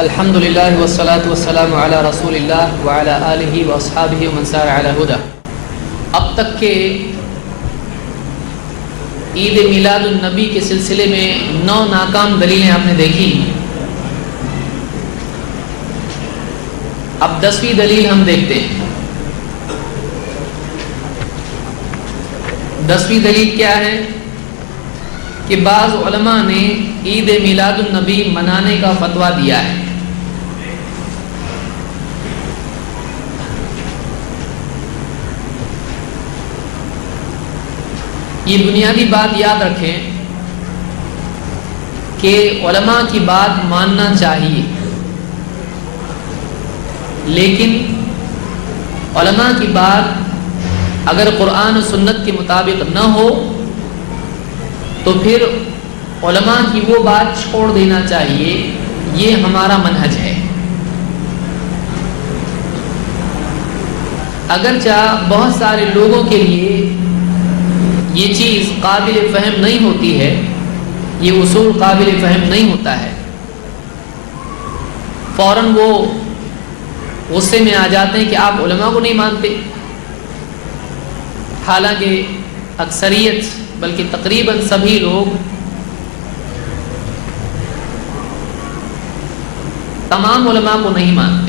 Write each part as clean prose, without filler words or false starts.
الحمدللہ والصلاة والسلام علی رسول اللہ وعلی آلہ واصحابہ ومن سار علی ہدہ۔ اب تک کے عید میلاد النبی کے سلسلے میں 9 ناکام دلیلیں آپ نے دیکھی۔ اب 10ویں دلیل ہم دیکھتے ہیں۔ 10ویں دلیل کیا ہے کہ بعض علماء نے عید میلاد النبی منانے کا فتویٰ دیا ہے۔ یہ بنیادی بات یاد رکھیں کہ علماء کی بات ماننا چاہیے، لیکن علماء کی بات اگر قرآن و سنت کے مطابق نہ ہو تو پھر علماء کی وہ بات چھوڑ دینا چاہیے۔ یہ ہمارا منہج ہے۔ اگرچہ بہت سارے لوگوں کے لیے یہ چیز قابل فہم نہیں ہوتی ہے، یہ اصول قابل فہم نہیں ہوتا ہے، فوراً وہ غصے میں آ جاتے ہیں کہ آپ علماء کو نہیں مانتے، حالانکہ اکثریت بلکہ تقریباً سبھی لوگ تمام علماء کو نہیں مانتے۔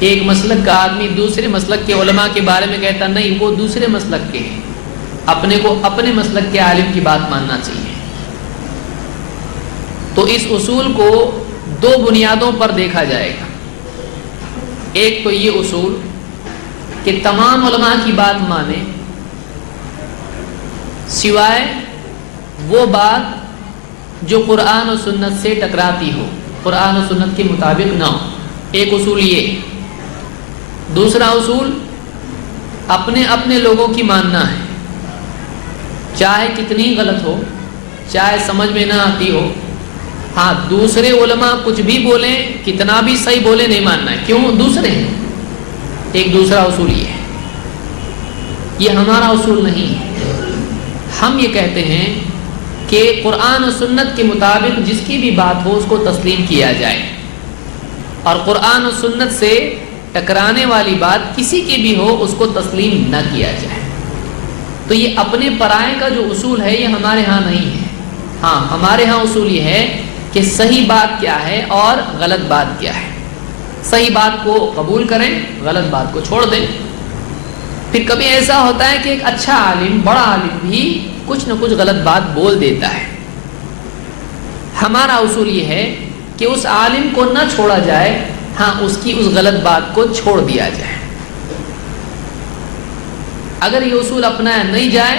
ایک مسلک کا آدمی دوسرے مسلک کے علماء کے بارے میں کہتا نہیں، وہ دوسرے مسلک کے ہیں، اپنے کو اپنے مسلک کے عالم کی بات ماننا چاہیے۔ تو اس اصول کو 2 بنیادوں پر دیکھا جائے گا۔ ایک تو یہ اصول کہ تمام علماء کی بات مانے، سوائے وہ بات جو قرآن و سنت سے ٹکراتی ہو، قرآن و سنت کے مطابق نہ ہو۔ ایک اصول یہ۔ دوسرا اصول اپنے اپنے لوگوں کی ماننا ہے، چاہے کتنی غلط ہو، چاہے سمجھ میں نہ آتی ہو۔ ہاں، دوسرے علماء کچھ بھی بولیں، کتنا بھی صحیح بولیں، نہیں ماننا ہے۔ کیوں؟ دوسرے ہیں۔ ایک دوسرا اصول یہ ہے۔ یہ ہمارا اصول نہیں ہے۔ ہم یہ کہتے ہیں کہ قرآن و سنت کے مطابق جس کی بھی بات ہو اس کو تسلیم کیا جائے، اور قرآن و سنت سے ٹکرانے والی بات کسی کی بھی ہو اس کو تسلیم نہ کیا جائے۔ تو یہ اپنے پرائے کا جو اصول ہے یہ ہمارے ہاں نہیں ہے۔ ہاں، ہمارے ہاں اصول یہ ہے کہ صحیح بات کیا ہے اور غلط بات کیا ہے۔ صحیح بات کو قبول کریں، غلط بات کو چھوڑ دیں۔ پھر کبھی ایسا ہوتا ہے کہ ایک اچھا عالم، بڑا عالم بھی کچھ نہ کچھ غلط بات بول دیتا ہے۔ ہمارا اصول یہ ہے کہ اس عالم کو نہ چھوڑا جائے، ہاں اس کی اس غلط بات کو چھوڑ دیا جائے۔ اگر یہ اصول اپنایا نہیں جائے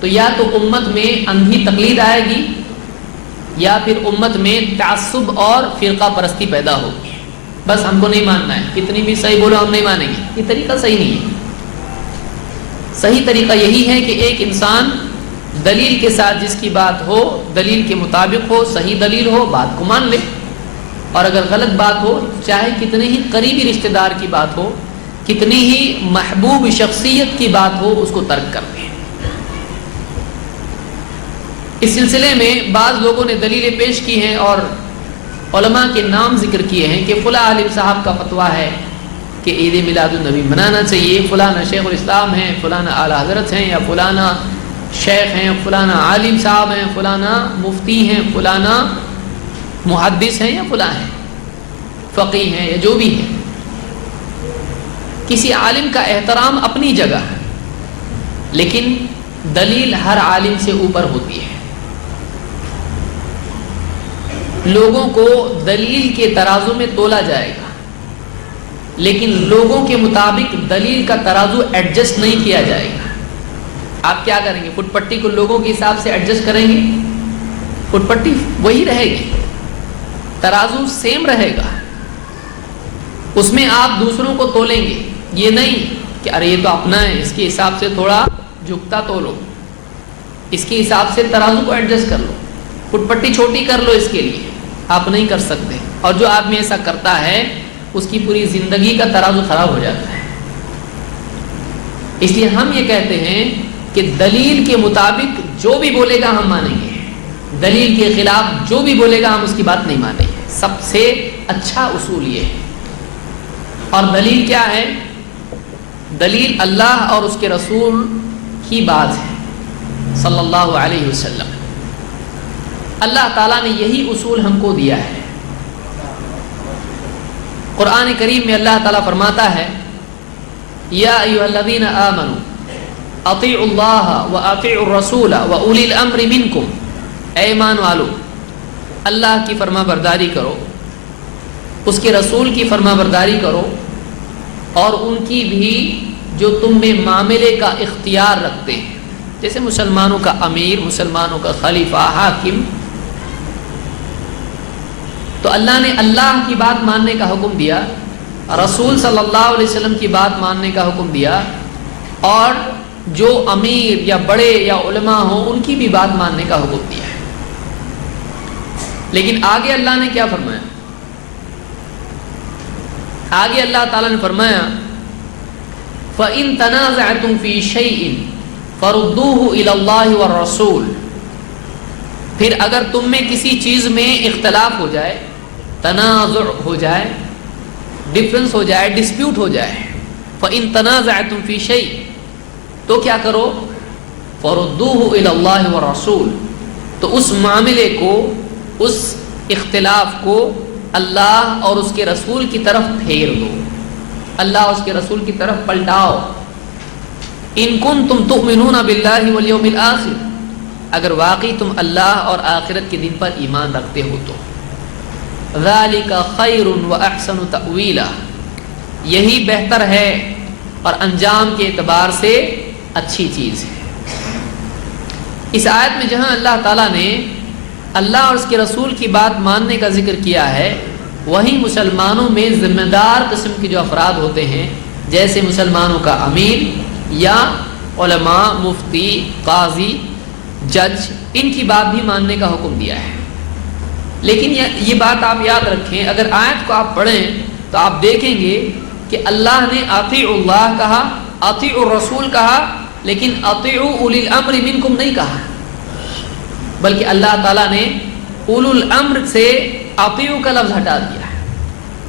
تو یا تو امت میں اندھی تقلید آئے گی، یا پھر امت میں تعصب اور فرقہ پرستی پیدا ہوگی۔ بس ہم کو نہیں ماننا ہے، کتنی بھی صحیح بولو ہم نہیں مانیں گے۔ یہ طریقہ صحیح نہیں ہے۔ صحیح طریقہ یہی ہے کہ ایک انسان دلیل کے ساتھ جس کی بات ہو، دلیل کے مطابق ہو، صحیح دلیل ہو، بات کو مان لے، اور اگر غلط بات ہو، چاہے کتنے ہی قریبی رشتہ دار کی بات ہو، کتنی ہی محبوب شخصیت کی بات ہو، اس کو ترک کر دیں۔ اس سلسلے میں بعض لوگوں نے دلیلیں پیش کی ہیں اور علماء کے نام ذکر کیے ہیں کہ فلاں عالم صاحب کا فتویٰ ہے کہ عید میلاد النبی منانا چاہیے، فلانا شیخ الاسلام ہیں، فلانا اعلیٰ حضرت ہیں، یا فلانا شیخ ہیں، فلانا عالم صاحب ہیں، فلانا مفتی ہیں، فلانا محدث ہیں، یا فلاں ہیں، فقیہ ہیں، یا جو بھی ہیں۔ کسی عالم کا احترام اپنی جگہ ہے، لیکن دلیل ہر عالم سے اوپر ہوتی ہے۔ لوگوں کو دلیل کے ترازو میں تولا جائے گا، لیکن لوگوں کے مطابق دلیل کا ترازو ایڈجسٹ نہیں کیا جائے گا۔ آپ کیا کریں گے؟ فٹ پٹی کو لوگوں کے حساب سے ایڈجسٹ کریں گے؟ فٹ پٹی وہی رہے گی، ترازو سیم رہے گا، اس میں آپ دوسروں کو تولیں گے۔ یہ نہیں کہ ارے یہ تو اپنا ہے، اس کے حساب سے تھوڑا جھکتا تولو، اس کے حساب سے ترازو کو ایڈجسٹ کر لو، فٹ پٹی چھوٹی کر لو، اس کے لیے آپ نہیں کر سکتے۔ اور جو آدمی ایسا کرتا ہے اس کی پوری زندگی کا ترازو خراب ہو جاتا ہے۔ اس لیے ہم یہ کہتے ہیں کہ دلیل کے مطابق جو بھی بولے گا ہم مانیں گے، دلیل کے خلاف جو بھی بولے گا ہم اس کی بات نہیں مانیں گے. سب سے اچھا اصول یہ ہے. اور دلیل کیا ہے؟ دلیل اللہ اور اس کے رسول کی بات ہے صلی اللہ علیہ وسلم. اللہ تعالیٰ نے یہی اصول ہم کو دیا ہے. قرآن کریم میں اللہ تعالیٰ فرماتا ہے یا ایھا الذین آمنوا اطیعوا اللہ واطیعوا الرسول واولی الامر منکم. اے ایمان والو، اللہ کی فرما برداری کرو، اس کے رسول کی فرما برداری کرو، اور ان کی بھی جو تم میں معاملے کا اختیار رکھتے ہیں، جیسے مسلمانوں کا امیر، مسلمانوں کا خلیفہ، حاکم. تو اللہ نے اللہ کی بات ماننے کا حکم دیا، رسول صلی اللہ علیہ وسلم کی بات ماننے کا حکم دیا، اور جو امیر یا بڑے یا علماء ہوں ان کی بھی بات ماننے کا حکم دیا ہے. لیکن آگے اللہ نے کیا فرمایا؟ آگے اللہ تعالیٰ نے فرمایا فَإِن تَنَازَعْتُمْ فِي شَيْءٍ فَرُدُّوهُ إِلَى اللَّهِ وَالرَّسُولِ. پھر اگر تم میں کسی چیز میں اختلاف ہو جائے، تنازع ہو جائے، ڈفرنس ہو جائے، ڈسپیوٹ ہو جائے، فَإِن تَنَازَعْتُمْ فِي شَيْءٍ تو کیا کرو؟ فَرُدُّوهُ إِلَى اللَّهِ وَالرَّسُولِ. تو اس معاملے کو، اس اختلاف کو اللہ اور اس کے رسول کی طرف پھیر دو، اللہ اور اس کے رسول کی طرف پلٹاؤ. ان کنتم تؤمنون باللہ والیوم الآخر، اگر واقعی تم اللہ اور آخرت کے دن پر ایمان رکھتے ہو تو. ذالک خیر واحسن تأویلا، یہی بہتر ہے اور انجام کے اعتبار سے اچھی چیز ہے. اس آیت میں جہاں اللہ تعالیٰ نے اللہ اور اس کے رسول کی بات ماننے کا ذکر کیا ہے، وہیں مسلمانوں میں ذمہ دار قسم کے جو افراد ہوتے ہیں، جیسے مسلمانوں کا امیر یا علماء، مفتی، قاضی، جج، ان کی بات بھی ماننے کا حکم دیا ہے. لیکن یہ بات آپ یاد رکھیں، اگر آیت کو آپ پڑھیں تو آپ دیکھیں گے کہ اللہ نے اطیعوا اللہ کہا، اطیعوا الرسول کہا، لیکن اطیعوا اولی الامر منکم نہیں کہا، بلکہ اللہ تعالیٰ نے اولو الامر سے اطیعوا کا لفظ ہٹا دیا ہے.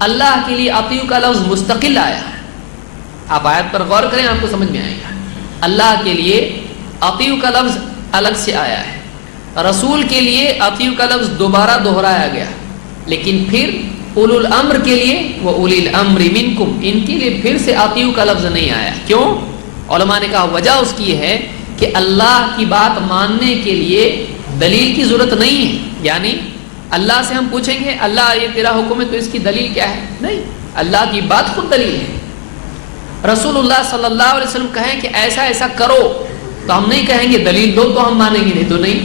اللہ کے لیے اطیعوا کا لفظ مستقل آیا ہے. آپ آیت پر غور کریں، آپ کو سمجھ میں آئے گا. اللہ کے لیے اطیعوا کا لفظ الگ سے آیا ہے، رسول کے لیے اطیعوا کا لفظ دوبارہ دہرایا گیا، لیکن پھر اولو الامر کے لیے وہ اولی الامر منکم، ان کے لیے پھر سے اطیعوا کا لفظ نہیں آیا. کیوں؟ علماء نے کہا وجہ اس کی ہے کہ اللہ کی بات ماننے کے لیے دلیل کی ضرورت نہیں ہے. یعنی اللہ سے ہم پوچھیں گے اللہ یہ تیرا حکم ہے تو اس کی دلیل کیا ہے؟ نہیں، اللہ کی بات خود دلیل ہے. رسول اللہ صلی اللہ علیہ وسلم کہیں کہ ایسا ایسا کرو تو ہم نہیں کہیں گے دلیل دو تو ہم مانیں گے، نہیں تو نہیں.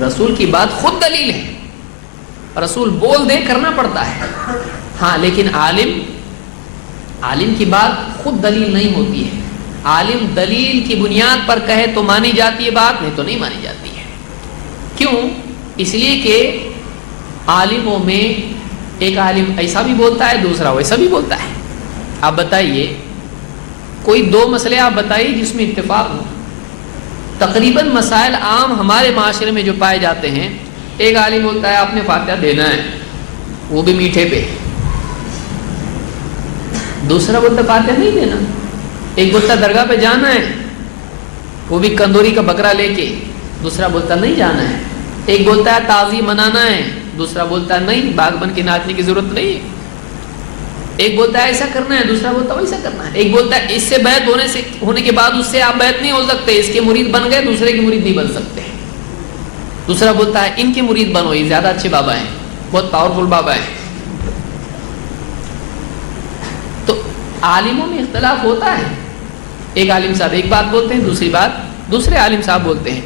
رسول کی بات خود دلیل ہے، رسول بول دے کرنا پڑتا ہے. ہاں لیکن عالم کی بات خود دلیل نہیں ہوتی ہے. عالم دلیل کی بنیاد پر کہے تو مانی جاتی ہے بات، نہیں تو نہیں مانی جاتی ہے. کیوں؟ اس لیے کہ عالموں میں ایک عالم ایسا بھی بولتا ہے، دوسرا ویسا بھی بولتا ہے. آپ بتائیے کوئی دو مسئلے آپ بتائیے جس میں اتفاق ہو. تقریباً مسائل عام ہمارے معاشرے میں جو پائے جاتے ہیں، ایک عالم بولتا ہے آپ نے فاتحہ دینا ہے، وہ بھی میٹھے پہ، دوسرا بولتا ہے فاتحہ نہیں دینا. ایک بولتا درگاہ پہ جانا ہے، وہ بھی کندوری کا بکرا لے کے، دوسرا بولتا نہیں جانا ہے. ایک بولتا ہے تعزیہ منانا ہے، دوسرا بولتا ہے نہیں باغ بن کے ناچنے کی ضرورت نہیں ہے. ایک بولتا ہے ایسا کرنا ہے، دوسرا بولتا ہے ویسا کرنا ہے. ایک بولتا ہے اس سے بیعت ہونے کے بعد اس سے آپ بیعت نہیں ہو سکتے، اس کے مرید بن گئے دوسرے کے مرید نہیں بن سکتے. دوسرا بولتا ہے ان کے مرید بنو، یہ زیادہ اچھے بابا ہیں، بہت پاورفل بابا ہیں. تو عالموں میں اختلاف ہوتا ہے. ایک عالم صاحب ایک بات بولتے ہیں، دوسری بات دوسرے عالم صاحب بولتے ہیں.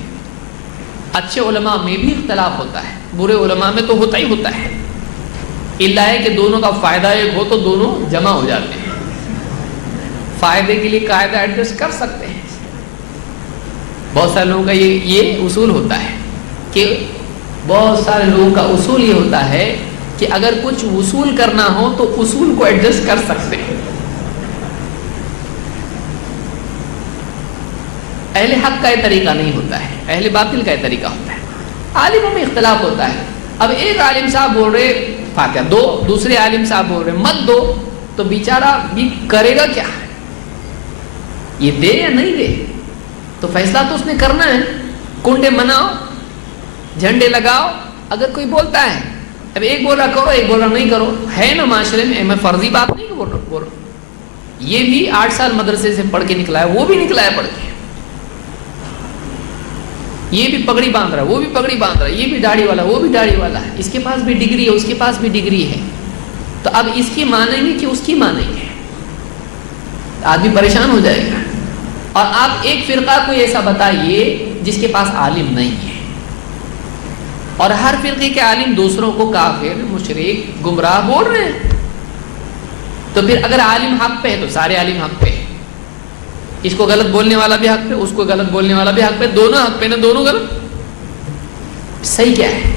اچھے علماء میں بھی اختلاف ہوتا ہے، برے علماء میں تو ہوتا ہی ہوتا ہے. اللہ ہے کہ دونوں کا فائدہ ایک ہو تو دونوں جمع ہو جاتے ہیں. فائدے کے لیے قاعدہ ایڈجسٹ کر سکتے ہیں. بہت سارے لوگوں کا یہ اصول ہوتا ہے کہ بہت سارے لوگوں کا اصول یہ ہوتا ہے کہ اگر کچھ وصول کرنا ہو تو اصول کو ایڈجسٹ کر سکتے ہیں. اہل حق کا یہ طریقہ نہیں ہوتا ہے، اہل باطل کا یہ طریقہ ہوتا ہے. عالموں میں اختلاف ہوتا ہے. اب ایک عالم صاحب بول رہے فاتحہ دو, دوسرے عالم صاحب بول رہے مت دو, تو بیچارہ بھی کرے گا کیا؟ یہ دے یا نہیں دے؟ تو فیصلہ تو اس نے کرنا ہے. کنڈے مناؤ, جھنڈے لگاؤ. اگر کوئی بولتا ہے, اب ایک بول رہا کرو, ایک بول رہا نہیں کرو, ہے نا معاشرے میں فرضی بات نہیں بول رہا. یہ بھی 8 سال مدرسے سے پڑھ کے نکلا ہے, وہ بھی نکلا ہے پڑھ کے, یہ بھی پگڑی باندھ رہا ہے, وہ بھی پگڑی باندھ رہا ہے, یہ بھی داڑھی والا, وہ بھی داڑھی والا ہے, اس کے پاس بھی ڈگری ہے, اس کے پاس بھی ڈگری ہے. تو اب اس کی مانیں گے کہ اس کی مانیں گے؟ آدمی پریشان ہو جائے گا. اور آپ ایک فرقہ کو ایسا بتائیے جس کے پاس عالم نہیں ہے, اور ہر فرقے کے عالم دوسروں کو کافر, مشرک, گمراہ بول رہے ہیں. تو پھر اگر عالم حق پہ ہے تو سارے عالم حق پہ, اس کو غلط بولنے والا بھی حق پہ, اس کو غلط بولنے والا بھی حق پہ, دونوں حق پہ نا, دونوں غلط. صحیح کیا ہے؟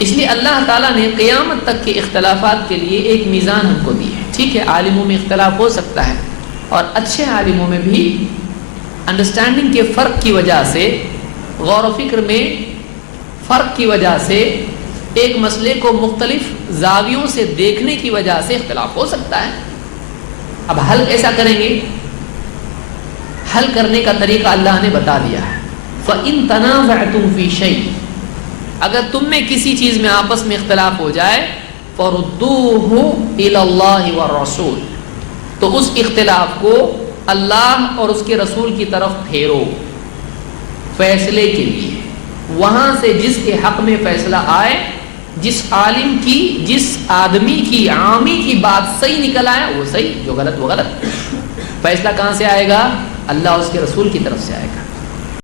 اس لیے اللہ تعالیٰ نے قیامت تک کے اختلافات کے لیے ایک میزان ہم کو دی ہے. ٹھیک ہے, عالموں میں اختلاف ہو سکتا ہے, اور اچھے عالموں میں بھی انڈرسٹینڈنگ کے فرق کی وجہ سے, غور و فکر میں فرق کی وجہ سے, ایک مسئلے کو مختلف زاویوں سے دیکھنے کی وجہ سے اختلاف ہو سکتا ہے. اب حل کیسا کریں گے؟ حل کرنے کا طریقہ اللہ نے بتا دیا ہے. فَإِن تَنَازَعْتُمْ فِي شَيْءٍ, اگر تم میں کسی چیز میں آپس میں اختلاف ہو جائے, فَرُدُّوهُ إِلَى اللَّهِ وَالرَّسُولِ, تو اس اختلاف کو اللہ اور اس کے رسول کی طرف پھیرو فیصلے کے لیے. وہاں سے جس کے حق میں فیصلہ آئے, جس عالم کی, جس آدمی کی, عامی کی بات صحیح نکل آئے وہ صحیح, جو غلط وہ غلط. فیصلہ کہاں سے آئے گا؟ اللہ اور اس کے رسول کی طرف سے آئے گا.